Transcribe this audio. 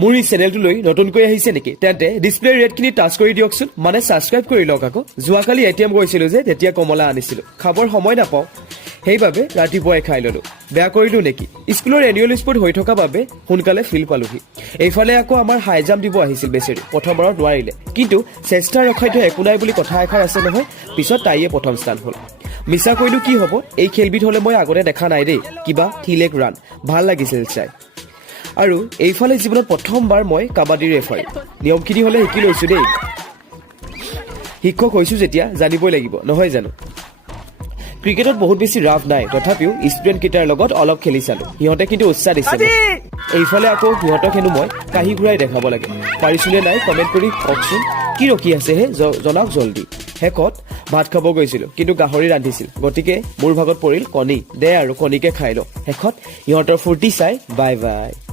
মোৰ এই চেনেলটোলৈ নতুনকৈ আহিছে নেকি তেন্তে ডিসপ্লে ৰেডখিনি টাচ কৰি দিয়কচোন মানে সাবস্ক্ৰাইব কৰি লওক আকৌ যোৱাকালি এটিএম গৈছিলো যে তেতিয়া কমলা আনিছিলো খাবৰ সময় নাপাও সেইবাবে ৰাতিপুৱাই খাই ললো বেয়া কৰিলো নেকি স্কুলৰ এনুৱেল স্পৰ্ট হৈ থকা বাবে সোনকালে ফিল পালোহি এইফালে আকৌ আমাৰ হাই জাম্প দিব আহিছিল বেচেৰি প্ৰথমবাৰত নোৱাৰিলে কিন্তু চেষ্টা ৰখাইতো একো নাই বুলি কথা এষাৰ আছে নহয় পিছত তাইয়ে প্ৰথম স্থান হ'ল মিছা কৈলো কি হ'ব এই খেলবিধ হলে মই আগতে দেখা নাই দেই কিবা থিলেক ৰান ভাল লাগিছিল চাই আৰু এইফালে জীৱনত প্ৰথমবাৰ মই কাবাডী ৰেফাৰী নিয়মখিনি হলে শিকি লৈছো দেই শিক্ষক হৈছো যেতিয়া জানিবই লাগিব নহয় জানো ক্ৰিকেটত বহুত বেছি ৰাফ নাই তথাপিও ষ্টুডেণ্ট কেইটাৰ লগত অলপ খেলি চালো সিহঁতে কিন্তু উৎসাহ দিছে এইফালে আকৌ সিহঁতক হেনো মই কাহি ঘূৰাই দেখাব লাগে পাৰিছোনে নাই কমেণ্ট কৰি কওকচোন কি ৰখি আছে হে জনাওক জলদি শেষত ভাত খাব গৈছিলো কিন্তু গাহৰি ৰান্ধিছিল গতিকে মোৰ ভাগত পৰিল কণী দে আৰু কণীকে খাই লওঁ শেষত ইহঁতৰ ফূৰ্তি চাই বাই বাই